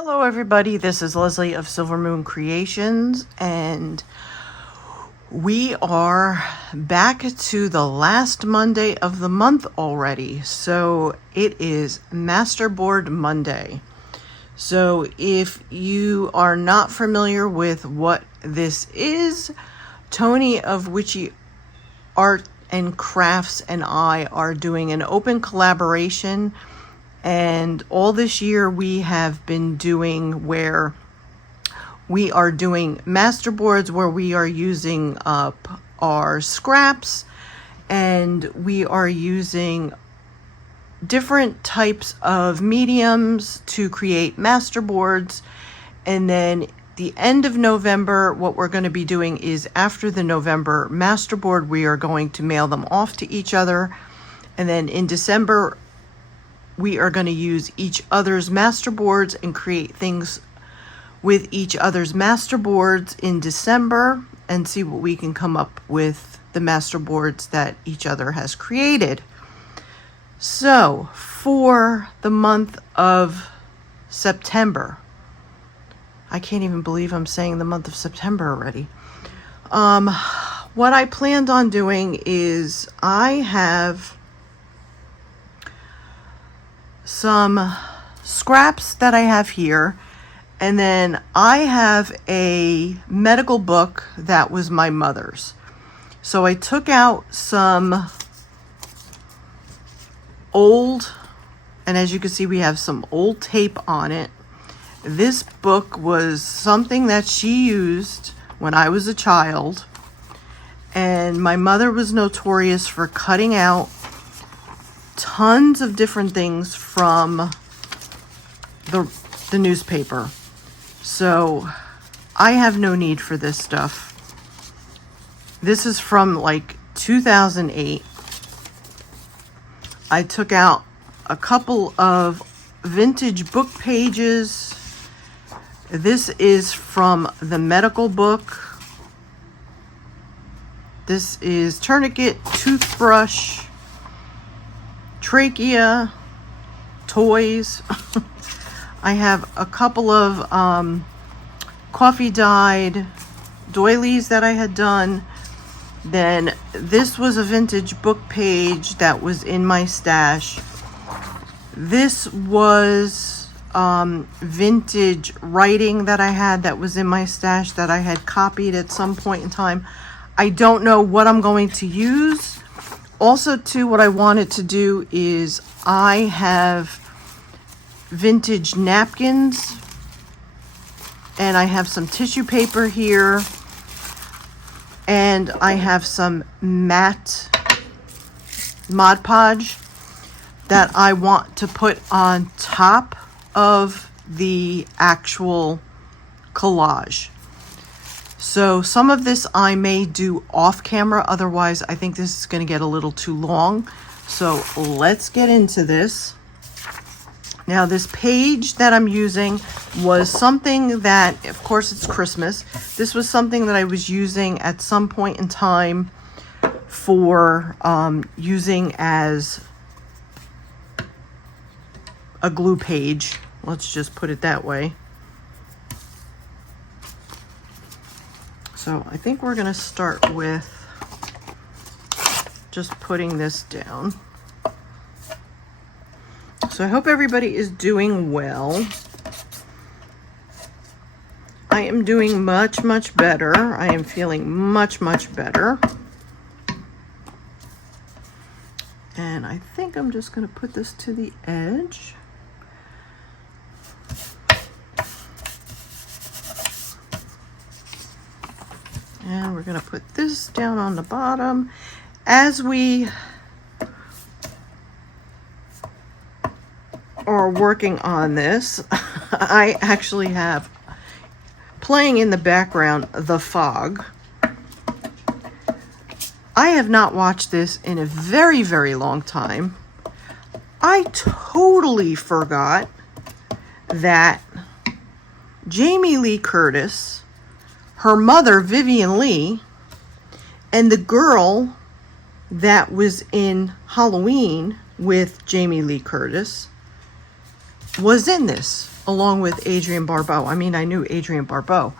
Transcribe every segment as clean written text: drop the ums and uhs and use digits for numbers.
Hello everybody, this is Leslie of Silver Moon Creations, and we are back to the last Monday of the month already. So it is Masterboard Monday. So if you are not familiar with what this is, Toni of Witchy Art and Crafts and I are doing an open collaboration. And all this year we have been doing where we are doing masterboards where we are using up our scraps, and we are using different types of mediums to create masterboards. And then the end of November, what we're going to be doing is after the November masterboard, we are going to mail them off to each other. And then in December, we are going to use each other's masterboards and create things with each other's masterboards in December and see what we can come up with the masterboards that each other has created. So for the month of September, I can't even believe I'm saying the month of September already. What I planned on doing is I have some scraps that I have here, and then I have a medical book that was my mother's. So I took out some old, and as you can see we have some old tape on it. This book was something that she used when I was a child, and my mother was notorious for cutting out tons of different things from the newspaper. So I have no need for this stuff. This is from like 2008. I took out a couple of vintage book pages. This is from the medical book. This is tourniquet, toothbrush, trachea, toys. I have a couple of coffee dyed doilies that I had done. Then this was a vintage book page that was in my stash. This was vintage writing that I had that was in my stash that I had copied at some point in time. I don't know what I'm going to use. Also, too, what I wanted to do is I have vintage napkins, and I have some tissue paper here, and I have some matte Mod Podge that I want to put on top of the actual collage. So some of this I may do off camera, otherwise I think this is going to get a little too long. So let's get into this. Now this page that I'm using was something that, of course it's Christmas, this was something that I was using at some point in time for using as a glue page. Let's just put it that way. So I think we're going to start with just putting this down. So I hope everybody is doing well. I am doing much, much better. I am feeling much, much better. And I think I'm just going to put this to the edge. And we're going to put this down on the bottom. As we are working on this, I actually have playing in the background The Fog. I have not watched this in a very, very long time. I totally forgot that Jamie Lee Curtis, her mother, Vivian Lee, and the girl that was in Halloween with Jamie Lee Curtis was in this. along with Adrienne Barbeau. I mean, I knew Adrienne Barbeau,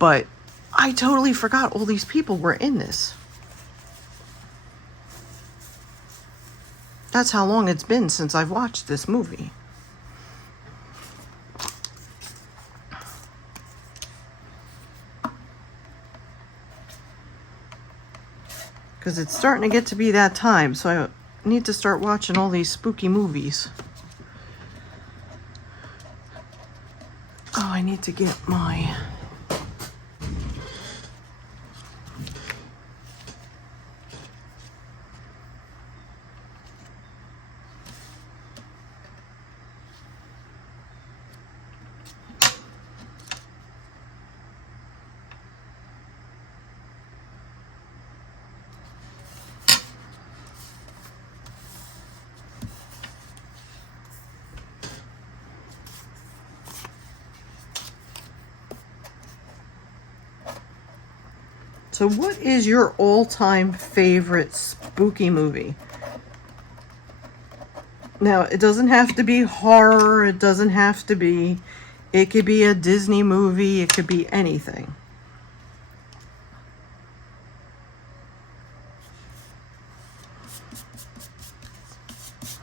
but I totally forgot all these people were in this. That's how long it's been since I've watched this movie. Because it's starting to get to be that time, so I need to start watching all these spooky movies. Oh, I need to get my... So what is your all-time favorite spooky movie? Now, it doesn't have to be horror. It doesn't have to be... It could be a Disney movie. It could be anything.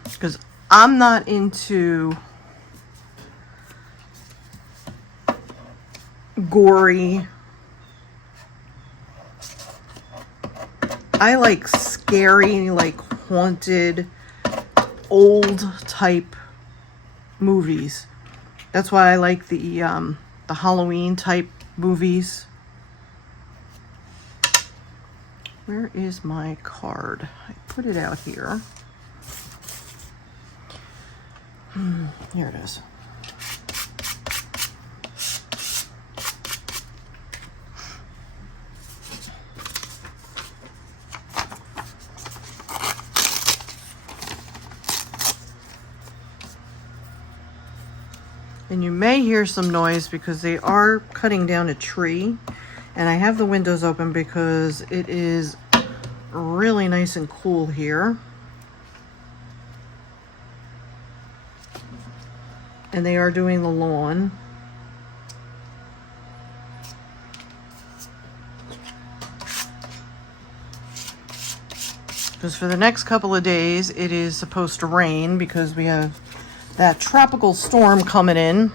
Because I'm not into gory... I like scary, like haunted, old type movies. That's why I like the Halloween type movies. Where is my card? I put it out here. Here it is. And you may hear some noise because they are cutting down a tree. And I have the windows open because it is really nice and cool here. And they are doing the lawn. Because for the next couple of days, it is supposed to rain because we have that tropical storm coming in.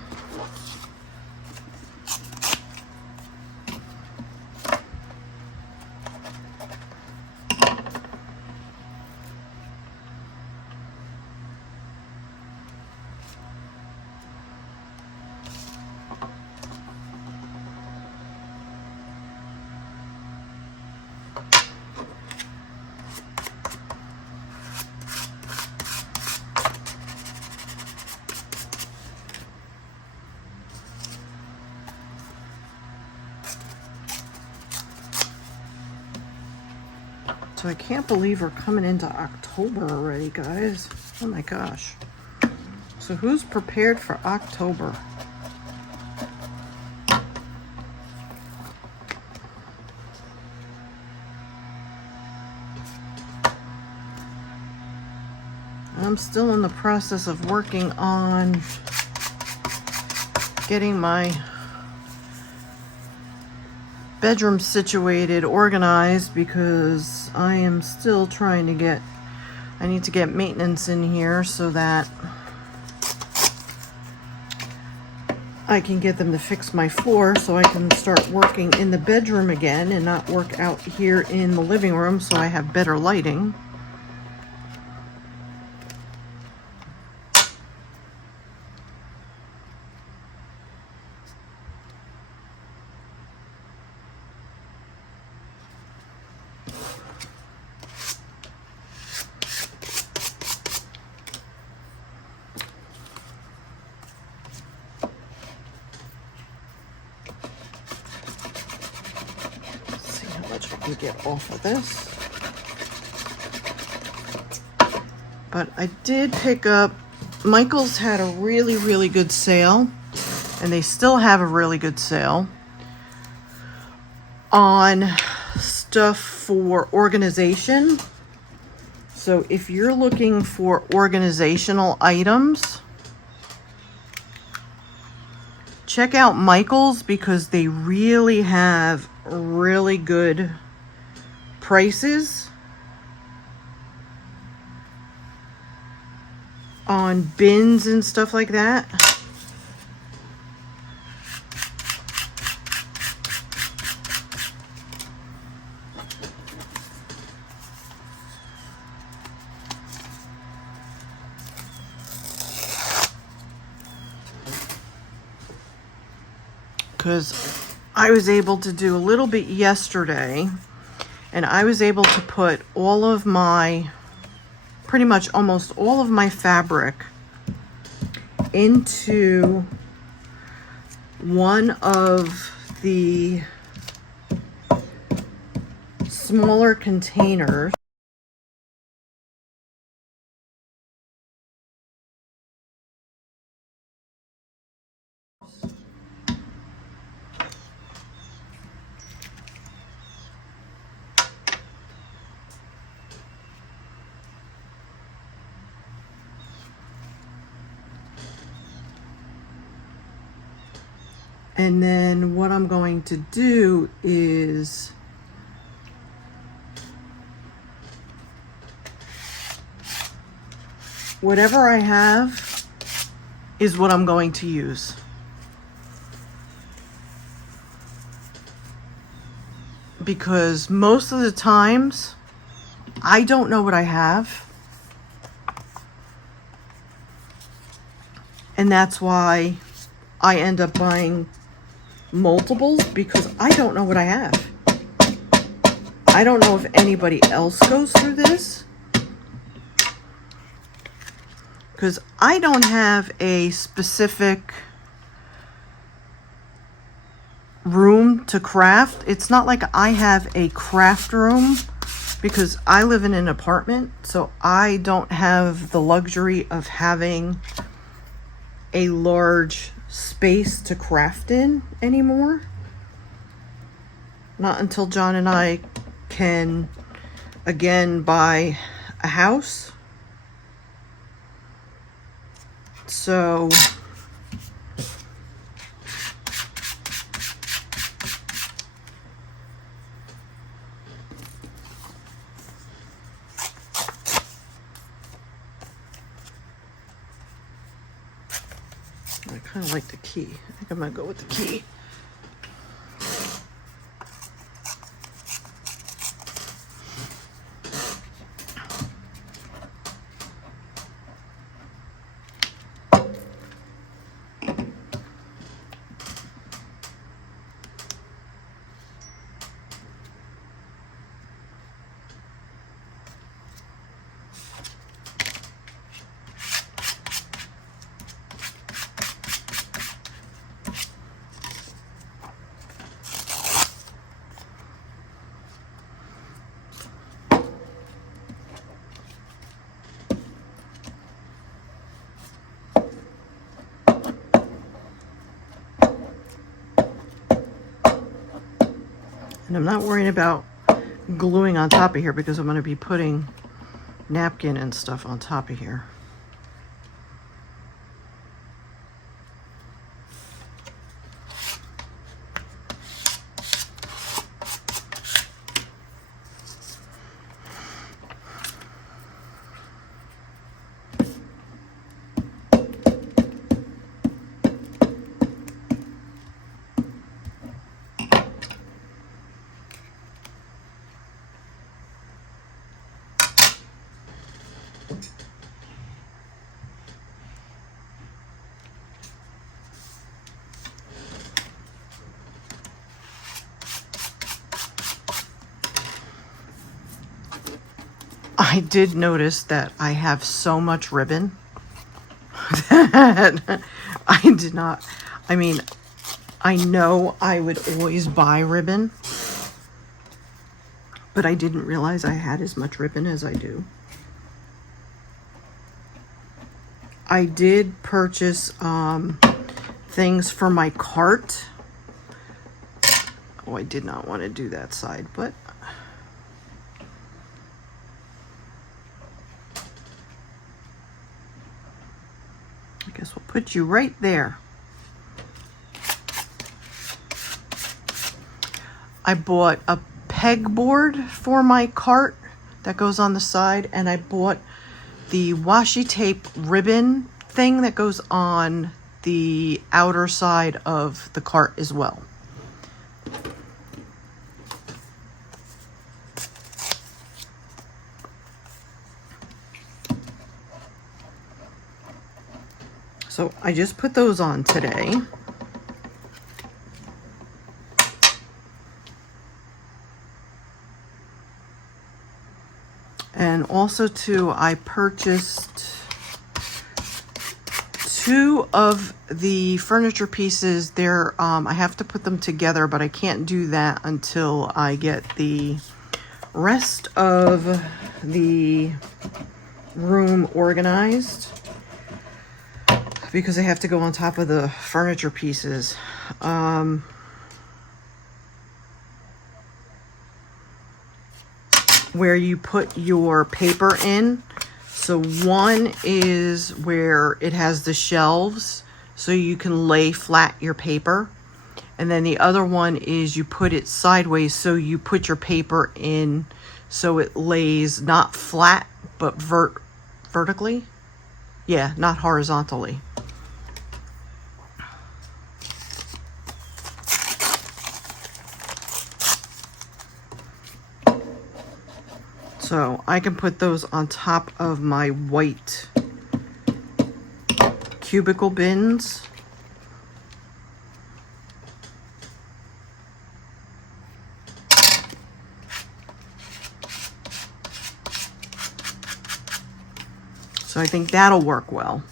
So I can't believe we're coming into October already, guys. Oh my gosh. So who's prepared for October? I'm still in the process of working on getting my bedroom situated, organized, because I am still trying to get, I need to get maintenance in here so that I can get them to fix my floor so I can start working in the bedroom again and not work out here in the living room so I have better lighting. Get off of this. But I did pick up, Michael's had a really good sale, and they still have a really good sale on stuff for organization. So if you're looking for organizational items, check out Michael's because they really have really good prices on bins and stuff like that. Because I was able to do a little bit yesterday, and I was able to put all of my, pretty much almost all of my fabric into one of the smaller containers. And then what I'm going to do is whatever I have is what I'm going to use. Because most of the times I don't know what I have. And that's why I end up buying multiples, because I don't know what I have. I don't know if anybody else goes through this, because I don't have a specific room to craft. It's not like I have a craft room, because I live in an apartment, so I don't have the luxury of having a large space to craft in anymore. Not until John and I can again buy a house. So I kind of like the key. I think I'm gonna go with the key. And I'm not worrying about gluing on top of here, because I'm going to be putting napkin and stuff on top of here. I did notice that I have so much ribbon that I did not, I mean, I know I would always buy ribbon, but I didn't realize I had as much ribbon as I do. I did purchase things for my cart. Oh, I did not want to do that side, but I guess we'll put you right there. I bought a pegboard for my cart that goes on the side, and I bought the washi tape ribbon thing that goes on the outer side of the cart as well. So I just put those on today. And also too, I purchased 2 of the furniture pieces. They're I have to put them together, but I can't do that until I get the rest of the room organized, because I have to go on top of the furniture pieces. Where you put your paper in. So one is where it has the shelves so you can lay flat your paper. And then the other one is you put it sideways so you put your paper in so it lays not flat but vertically. Yeah, not horizontally. So I can put those on top of my white cubicle bins. So I think that'll work well.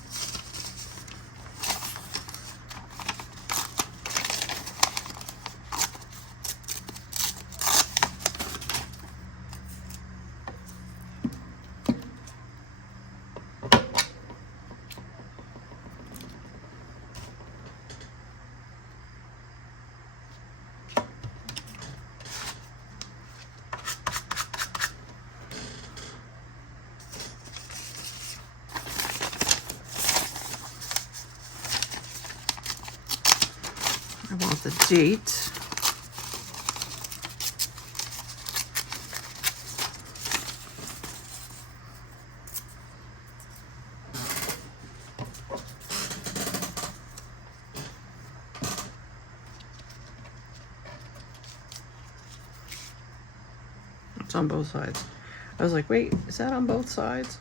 I want the date. It's on both sides. I was like, wait, is that on both sides?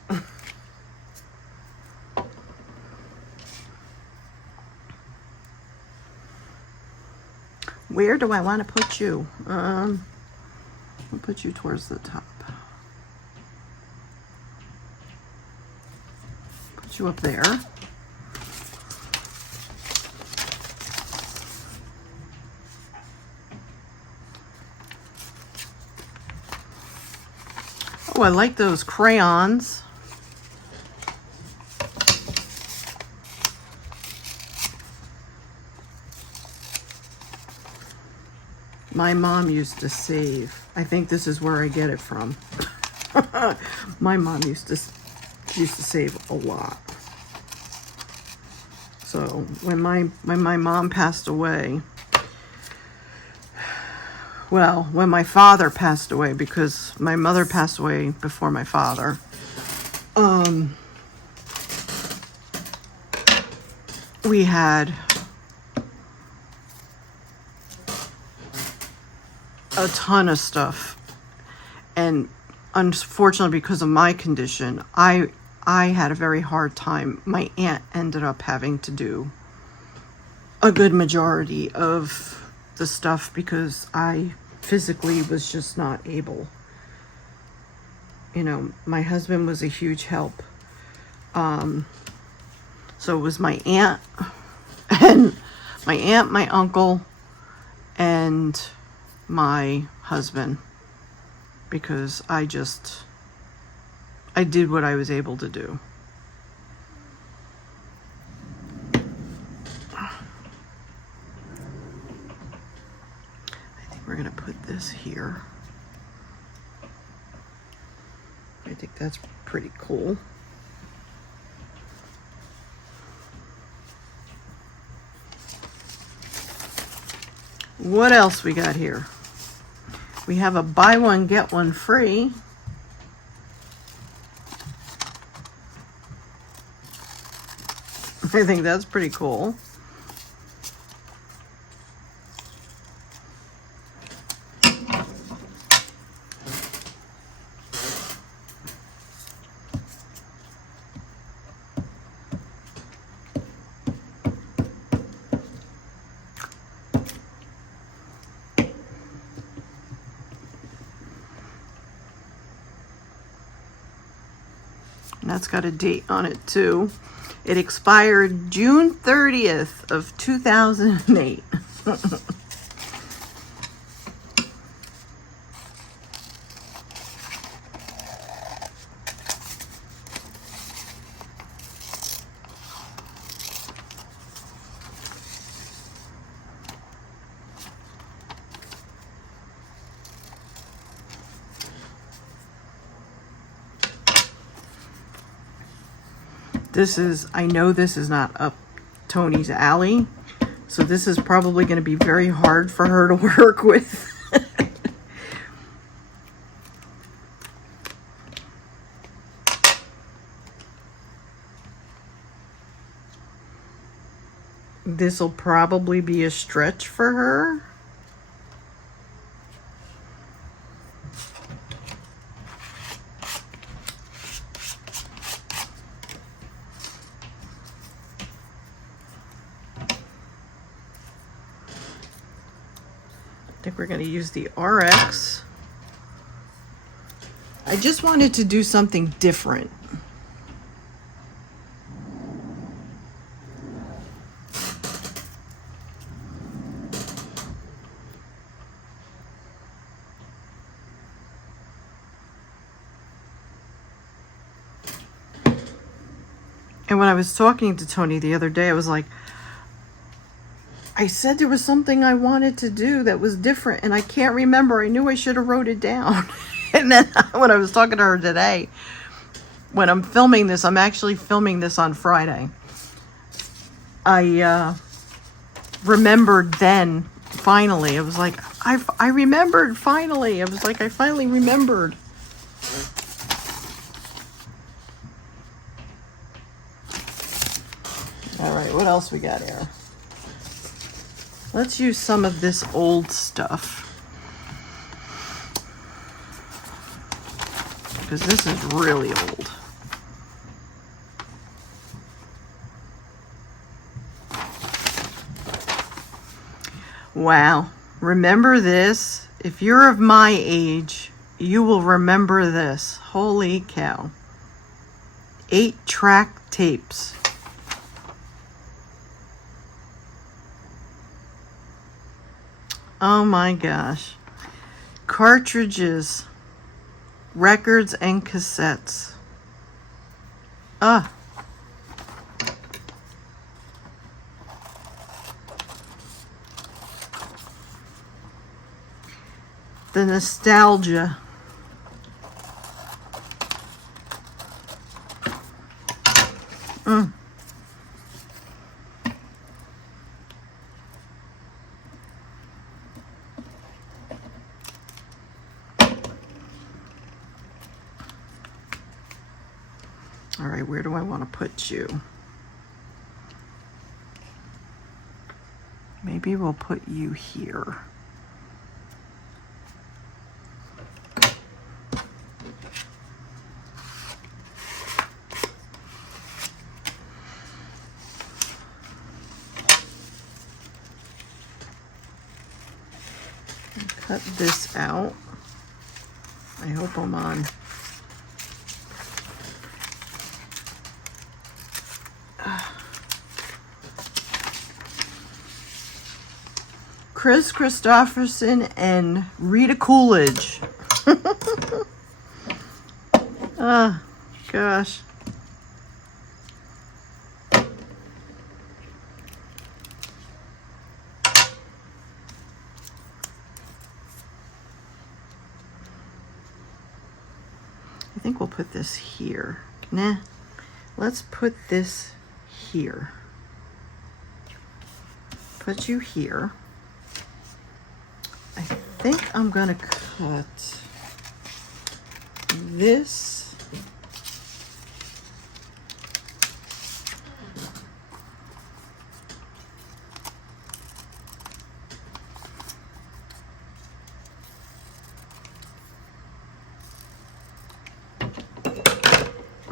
Where do I want to put you? I'll put you towards the top. Put you up there. Oh, I like those crayons. My mom used to save. I think this is where I get it from. My mom used to save a lot. So when my mom passed away, well, when my father passed away, because my mother passed away before my father, we had a ton of stuff, and unfortunately because of my condition, I had a very hard time. My aunt ended up having to do a good majority of the stuff because I physically was just not able. You know, my husband was a huge help. So it was my aunt and my uncle and my husband, because I did what I was able to do. I think we're gonna put this here. I think that's pretty cool. What else we got here? We have a buy one, get one free. I think that's pretty cool. And that's got a date on it too. It expired June 30th of 2008. I know this is not up Toni's alley, so this is probably going to be very hard for her to work with. This will probably be a stretch for her. I think we're going to use the RX. I just wanted to do something different. And when I was talking to Toni the other day, I was like, I said there was something I wanted to do that was different, and I can't remember. I knew I should have wrote it down. And then when I was talking to her today, when I'm filming this, I'm actually filming this on Friday. I remembered then, finally. I was like, I remembered finally. I was like, I finally remembered. All right, what else we got here? Let's use some of this old stuff, because this is really old. Wow, remember this? If you're of my age, you will remember this. Holy cow. 8-track tapes. Oh my gosh. Cartridges, records, and cassettes. Ah. The nostalgia. All right, where do I want to put you? Maybe we'll put you here. Cut this out. I hope I'm on. Chris Christopherson and Rita Coolidge. Oh, gosh. I think we'll put this here. Nah, let's put this here. Put you here. I think I'm gonna cut this.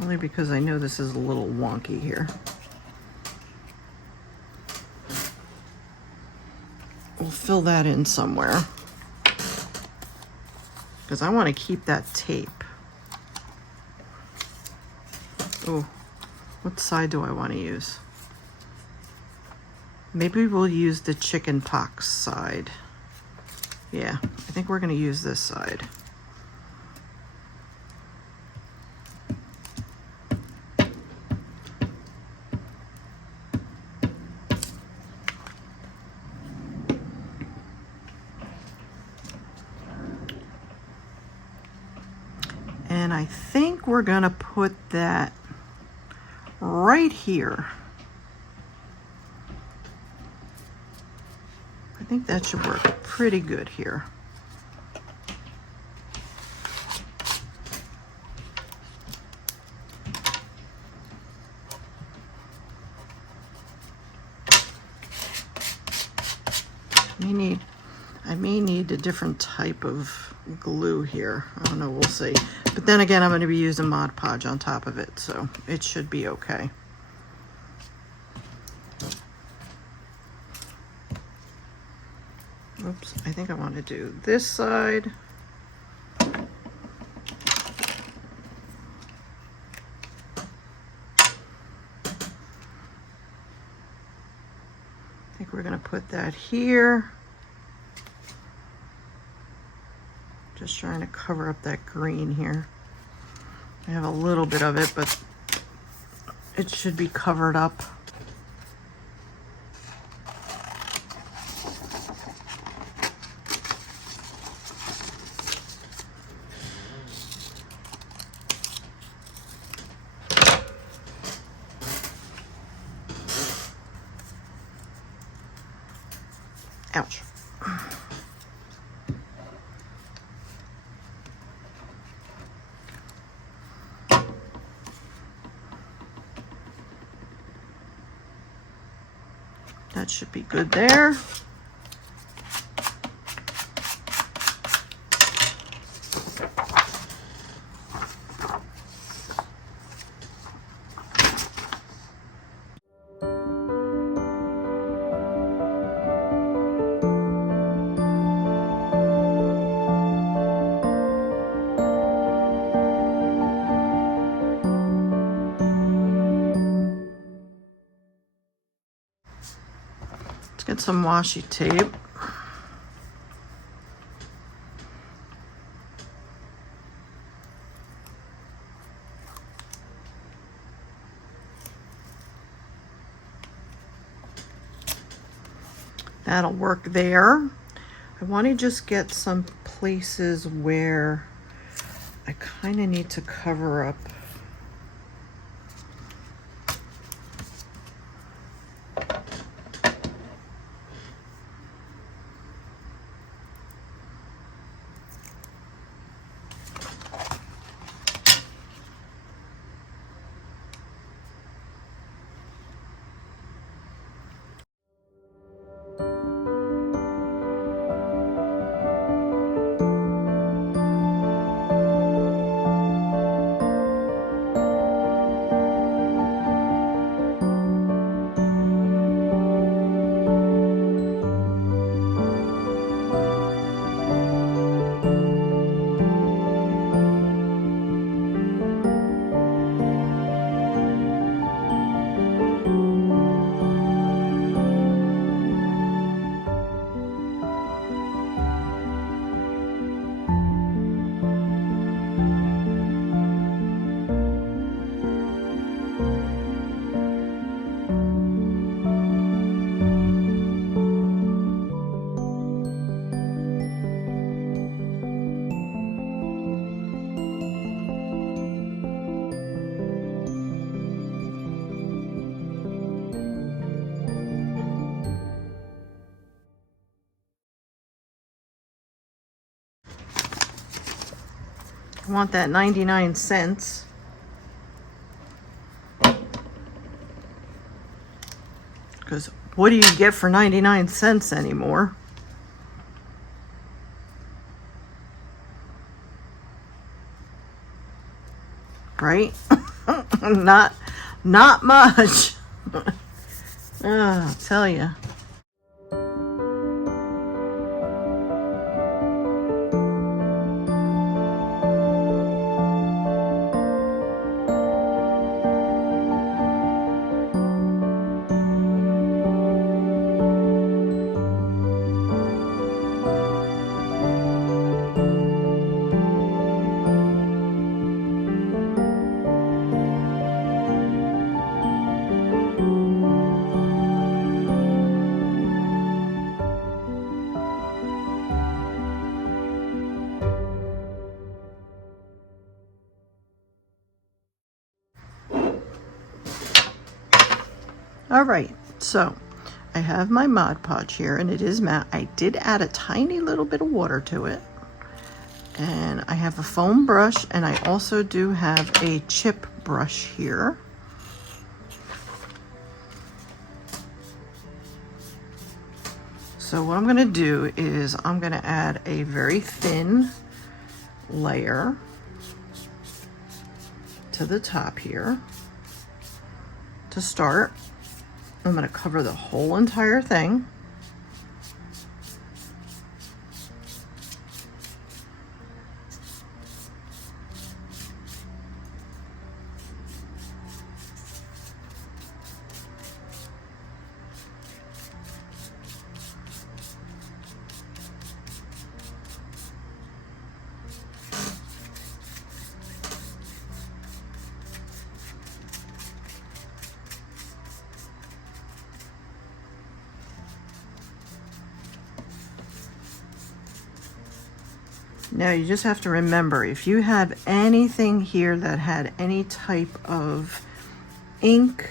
Only because I know this is a little wonky here. We'll fill that in somewhere because I want to keep that tape. Oh, what side do I want to use? Maybe we'll use the chicken pox side. Yeah, I think we're going to use this side. And I think we're gonna put that right here. I think that should work pretty good here. I may need a different type of glue here. I don't know, we'll see. But then again, I'm going to be using Mod Podge on top of it, so it should be okay. Oops, I think I want to do this side. I think we're going to put that here. Just trying to cover up that green here. I have a little bit of it, but it should be covered up. Ouch. That should be good there. Get some washi tape. That'll work there. I want to just get some places where I kind of need to cover up. I want that 99 cents. Because what do you get for 99 cents anymore? Right? Not much. I'll tell you. All right, so I have my Mod Podge here, and it is matte. I did add a tiny little bit of water to it. And I have a foam brush, and I also do have a chip brush here. So what I'm gonna do is I'm gonna add a very thin layer to the top here to start. I'm going to cover the whole entire thing. Now you just have to remember, if you have anything here that had any type of ink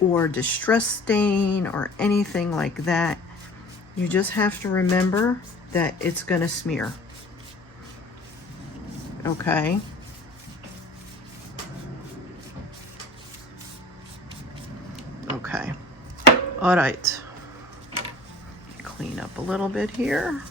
or distress stain or anything like that, you just have to remember that it's going to smear. Okay? Okay. All right. Clean up a little bit here.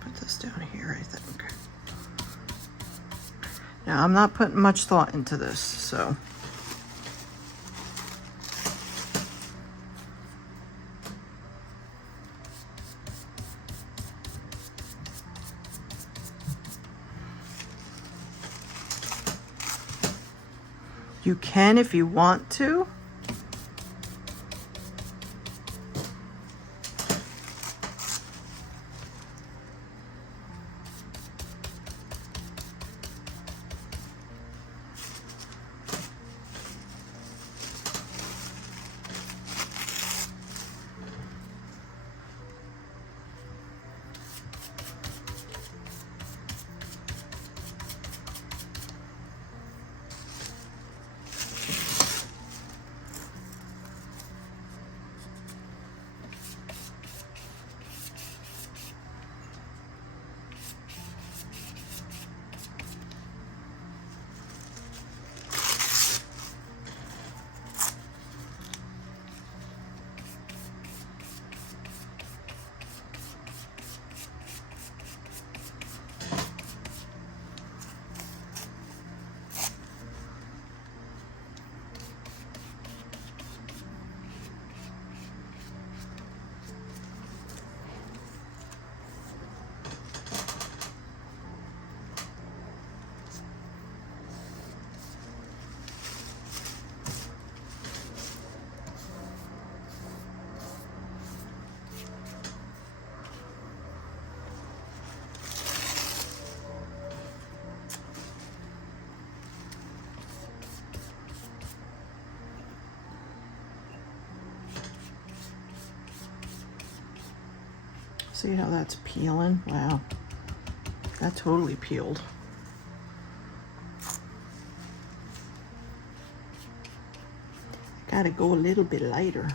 Put this down here, I think. Now, I'm not putting much thought into this, so. You can if you want to. See how that's peeling? Wow, that totally peeled. Gotta go a little bit lighter.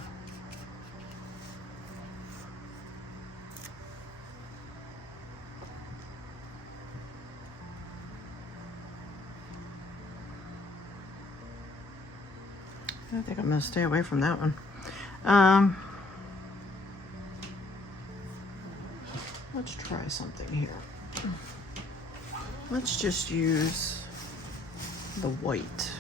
I think I'm gonna stay away from that one. Let's try something here. Let's just use the white.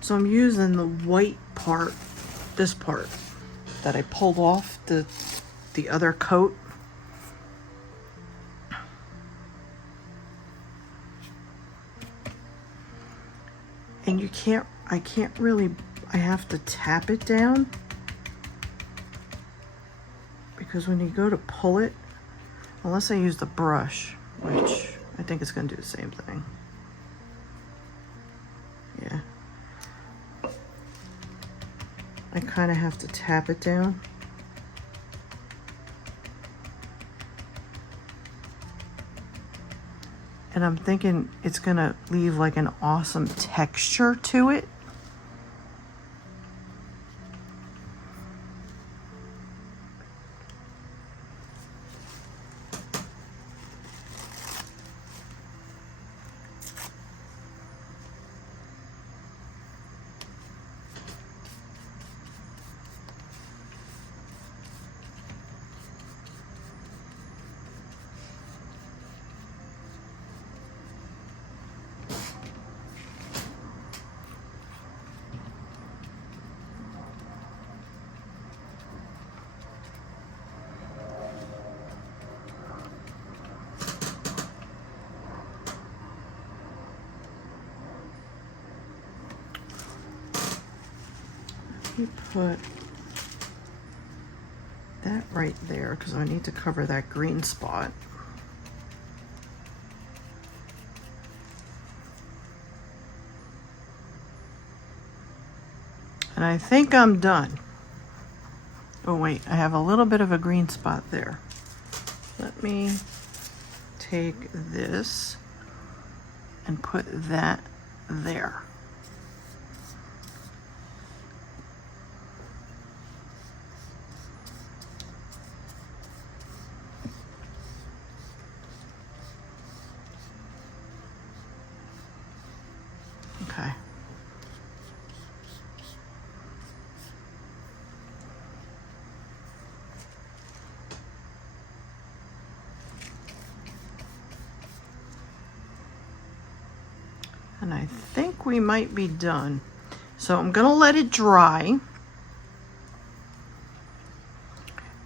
So I'm using the white part, this part, that I pulled off the other coat. And I can't really, I have to tap it down. Because when you go to pull it, unless I use the brush, which I think it's gonna do the same thing. Yeah. I kind of have to tap it down. And I'm thinking it's gonna leave like an awesome texture to it. Put that right there because I need to cover that green spot. And I think I'm done. Oh wait, I have a little bit of a green spot there. Let me take this and put that there. Okay. And I think we might be done. So I'm gonna let it dry.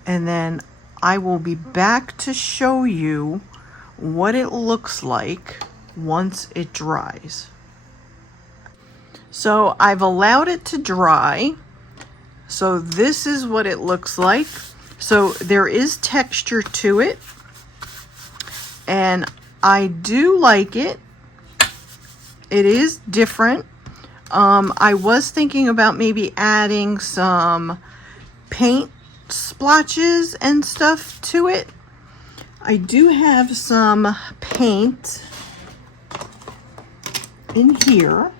And then I will be back to show you what it looks like once it dries. So I've allowed it to dry. So this is what it looks like. So there is texture to it. And I do like it. It is different. I was thinking about maybe adding some paint splotches and stuff to it. I do have some paint in here.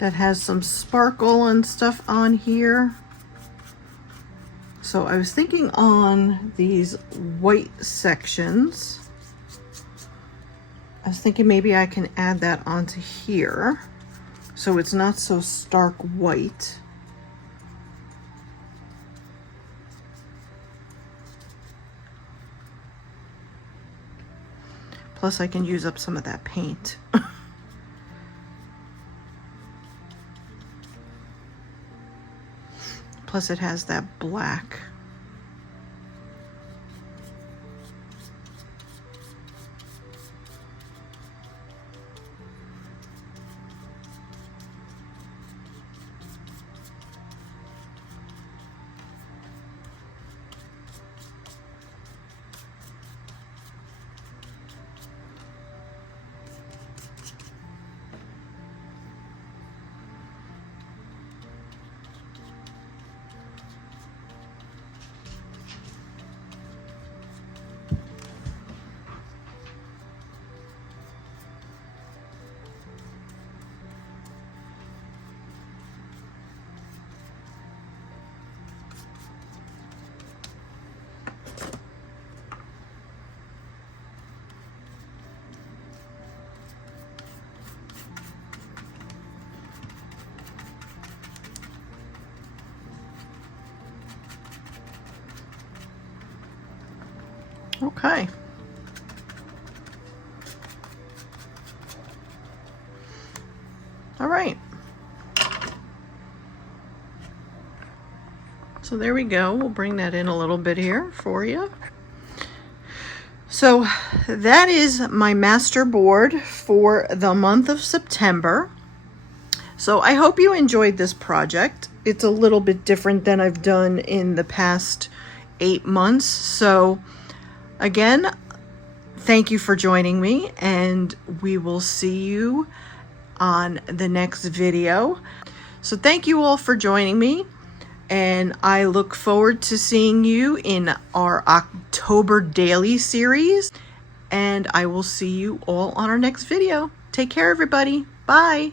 that has some sparkle and stuff on here. So I was thinking on these white sections, I was thinking maybe I can add that onto here so it's not so stark white. Plus I can use up some of that paint. Plus it has that black. Okay. All right. So there we go. We'll bring that in a little bit here for you. So that is my master board for the month of September. So I hope you enjoyed this project. It's a little bit different than I've done in the past 8 months. So again, thank you for joining me, and we will see you on the next video. So thank you all for joining me, and I look forward to seeing you in our October daily series, and I will see you all on our next video. Take care, everybody. Bye.